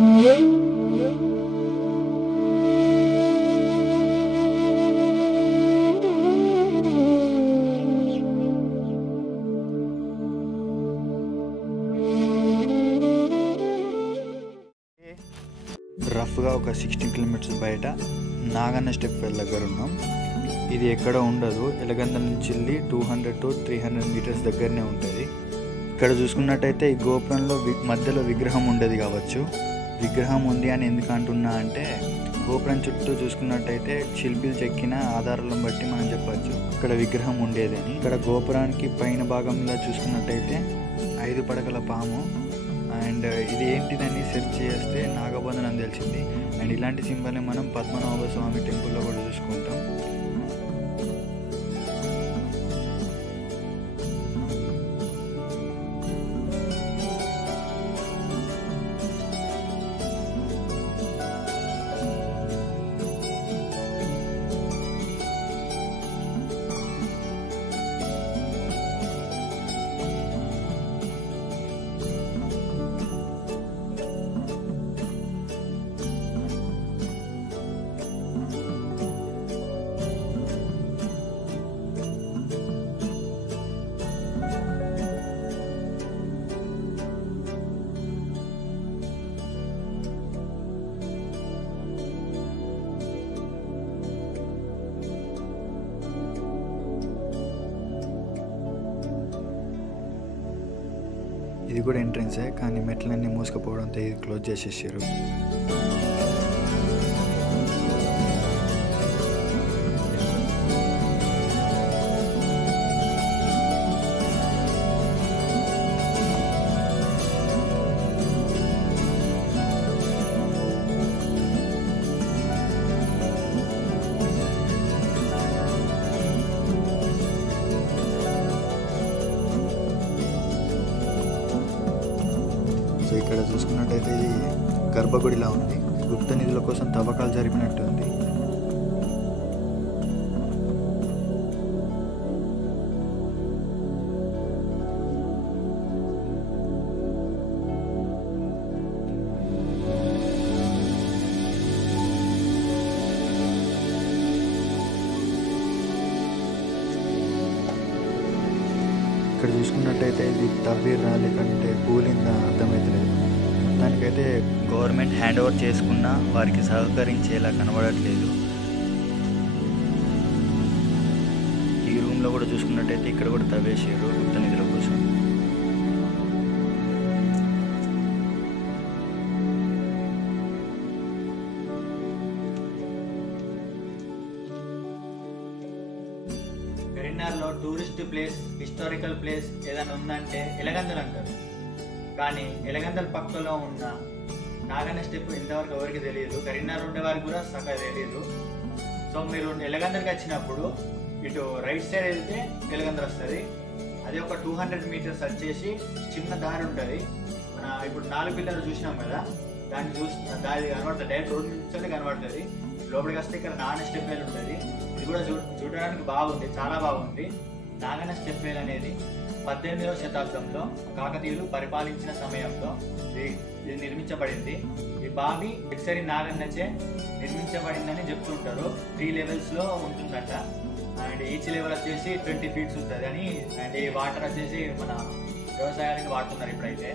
రఫ్గా ఒక 16 కిలోమీటర్స్ బయట నాగన్న స్టెప్ వెల్ దగ్గర ఉన్నాం. ఇది ఎక్కడ ఉండదు, ఎలగందల నుంచి వెళ్ళి 200 to 300 మీటర్స్ దగ్గరనే ఉంటుంది. ఇక్కడ చూసుకున్నట్టయితే ఈ గోపురంలో మధ్యలో విగ్రహం ఉండేది కావచ్చు. విగ్రహం ఉంది అని ఎందుకు అంటున్నా అంటే, గోపురం చుట్టూ చూసుకున్నట్టయితే శిల్పిలు చెక్కిన ఆధారాలను బట్టి మనం చెప్పచ్చు ఇక్కడ విగ్రహం ఉండేది అని. ఇక్కడ గోపురానికి పైన భాగంలో చూసుకున్నట్టయితే 5 పడగల పాము, అండ్ ఇది ఏంటిదని సెర్చ్ చేస్తే నాగబంధన్ అని తెలిసింది. అండ్ ఇలాంటి సింబల్ని మనం పద్మనాభ స్వామి టెంపుల్లో కూడా చూసుకుంటాం. ఇది కూడా ఎంట్రన్సే, కానీ మెట్లన్నీ మూసుకుపోవడంతో ఇది క్లోజ్ చేసేసారు. సో ఇక్కడ చూసుకున్నట్టయితే ఇది గర్భగుడిలా ఉంది. గుప్త నిధుల కోసం తవ్వకాలు జరిపినట్టు ఉంది. ఇక్కడ చూసుకున్నట్టయితే ఇది తవ్విరా లేకంటే కూలిందా అర్థమవుతలేదు. దానికైతే గవర్నమెంట్ హ్యాండ్ ఓవర్ చేసుకున్నా వారికి సహకరించేలా కనబడట్లేదు. ఈ రూమ్లో కూడా చూసుకున్నట్టయితే ఇక్కడ కూడా తవ్వేసారు గుప్త నిధుల కోసం. కరీంనగర్లో టూరిస్ట్ ప్లేస్, హిస్టారికల్ ప్లేస్ ఏదైనా ఉందంటే ఎలగందలు అంటారు. కానీ ఎలగందల పక్కలో ఉన్న నాగన్న స్టెప్ ఇంతవరకు ఎవరికి తెలియదు. కరీంనగర్ ఉండే వారికి కూడా సగం తెలియదు. సో మీరు ఎలగందలకి వచ్చినప్పుడు ఇటు రైట్ సైడ్ వెళ్తే ఎలగందలు వస్తుంది. అది ఒక 200 మీటర్స్ వచ్చేసి చిన్న దారి ఉంటుంది. మన ఇప్పుడు 4 పిల్లలు చూసినాం కదా, దాన్ని దారి కనబడుతుంది. డైరెక్ట్ రోడ్ నుంచి కనబడుతుంది. లోపలికి వస్తే ఇక్కడ నాగన్న స్టెప్ వేల్ ఉంటుంది. ఇది కూడా చూడడానికి బాగుంది, చాలా బాగుంది. నాగన్న స్టెప్ వేల్ అనేది 18వ శతాబ్దంలో కాకతీయులు పరిపాలించిన సమయంలో ఇది నిర్మించబడింది. ఈ బావి ఎక్సరి నాగన్నచే నిర్మించబడిందని చెప్తుంటారు. 3 లెవెల్స్లో ఉంటుందంట. అండ్ ఈచ్ లెవెల్ వచ్చేసి 20 ఫీట్స్ ఉంటుంది అని. అండ్ ఈ వాటర్ వచ్చేసి మన వ్యవసాయానికి వాడుతున్నారు ఇప్పుడైతే.